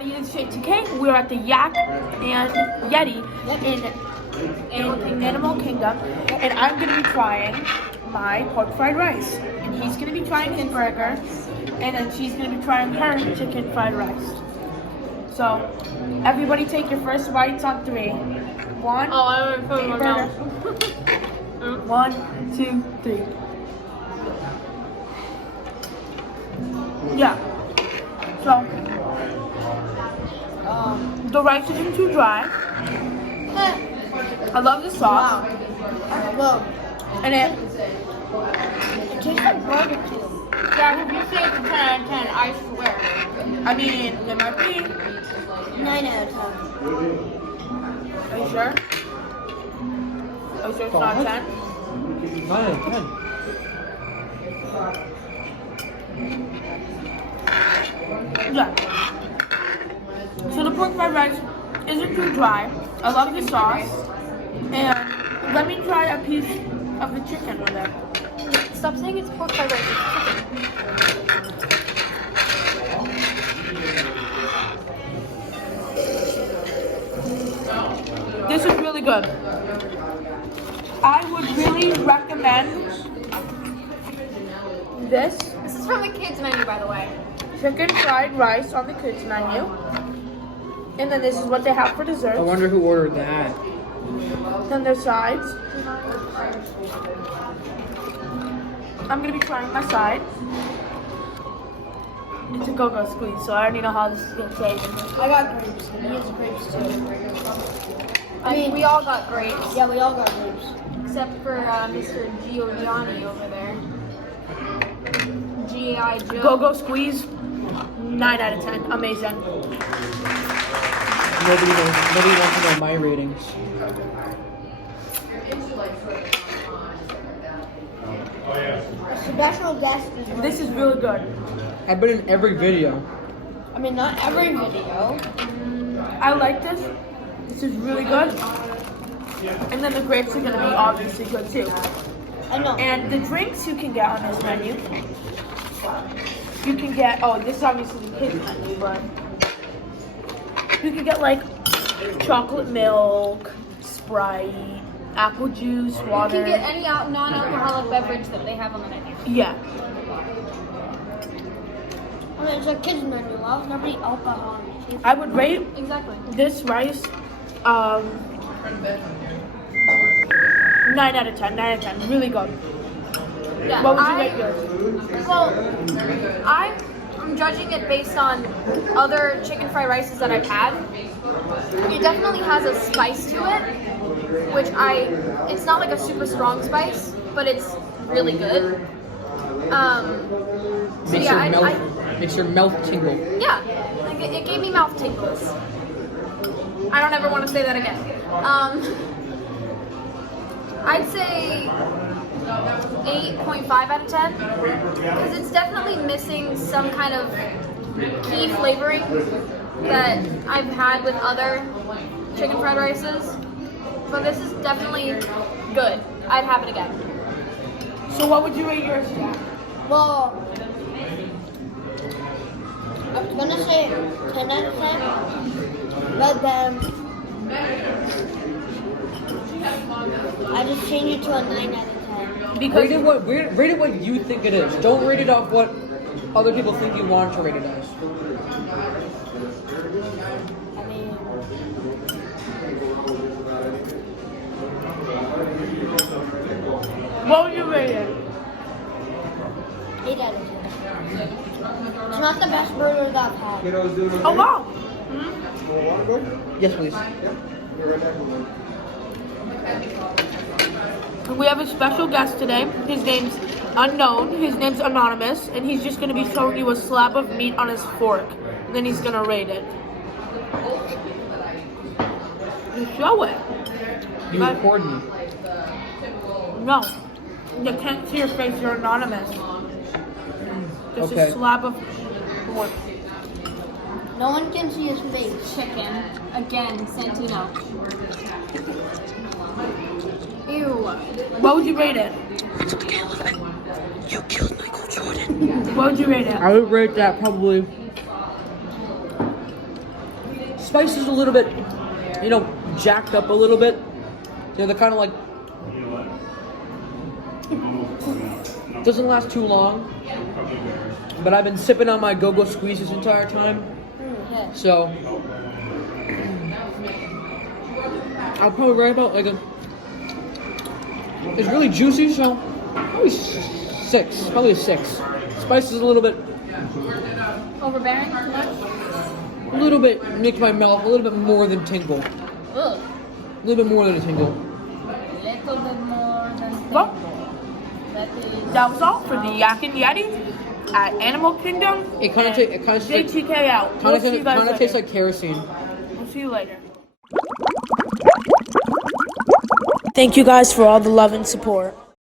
everybody, it's JTK. We're at the Yack and Yeti in Animal Kingdom, and I'm going to be trying my pork fried rice, and he's going to be trying his burger, and then she's going to be trying her chicken fried rice. So, everybody take your first bites on 3. 1, Oh, I haven't put it in my mouth. 1, 2, 3. Yeah. So, the rice isn't too dry. I love the sauce. Look, And it tastes like barbecue. Yeah, if you say it's a 10 out of 10, I swear. I mean, it might be. 9 out of Are you sure? Are you sure it's not 10? 9 out of 10. Yeah. So the pork fried rice isn't too dry. I love the sauce. And let me try a piece of the chicken with it. Stop saying it's pork fried rice, it's chicken. This is really good. I would really recommend this This is from the kids menu, by the way. chicken fried rice on the kids menu. And then this is what they have for dessert. I wonder who ordered that. Then their sides. I'm gonna be trying my side. It's a go-go squeeze, so I already know how this is gonna taste. I got grapes. He has grapes too. I mean, we all got grapes, Yeah, we all got grapes. except for Mr. Giordani over there. G.I. Joe. Go-go squeeze, 9 out of 10. Amazing. Nobody wants to know my ratings. Special guest is This is really good. I've been in every video. I mean, not every video. I like this. This is really good. And then the grapes are gonna be obviously good too. I know. And the drinks you can get on this menu. You can get, oh, this is obviously the kids menu, but you can get like chocolate milk, Sprite, apple juice, You water. can get any non-alcoholic beverage that they have on the menu. Yeah. I mean, it's a kids menu. Why would there be alcohol? I would rate Exactly. this rice 9 out of 10. 9 out of 10. Really good. Yeah, What would you rate yours? Well, I'm judging it based on other chicken fried rices that I've had. It definitely has a spice to it, which it's not like a super strong spice, but it's really good. So yeah, Makes your mouth tingle. yeah, like it gave me mouth tingles. I don't ever want to say that again. I'd say 8.5 out of 10 because it's definitely missing some kind of key flavoring that I've had with other chicken fried rices. But this is definitely good. I'd have it again. So what would you rate yours, Jack? Well, I was gonna say 10 out of 10, but then I just changed it to a 9 out of 10. Because Rate it what you think it is. Don't rate it off what other people think you want to rate it as. I mean, what would you rate it? 8 out of 10. It's not the best burger that I've had. Oh wow. Yes, please. We have a special guest today. His name's unknown. His name's anonymous, and he's just gonna be showing you a slab of meat on his fork. And then he's gonna rate it. You show it. You record me. No. You can't see your face. You're anonymous. Just Okay. a slab of pork. No one can see his face. Chicken. Again, Santino. Ew. What would you rate it? You killed Michael Jordan. What would you rate it? I would rate that probably spice is a little bit, jacked up a little bit. They're kind of like, doesn't last too long. But I've been sipping on my go-go squeeze this entire time. So, I'll probably write about it's really juicy, so probably 6. Probably a 6. Spice is a little bit. Overbearing too much? A little bit makes my mouth a little bit more than tingle. Ugh. A little bit more than a tingle. Little bit more than Well, that is. that was all for the Yack and Yeti at Animal Kingdom. It kind of JTK out. We'll see you guys later. tastes like kerosene. We'll see you later. Thank you guys for all the love and support.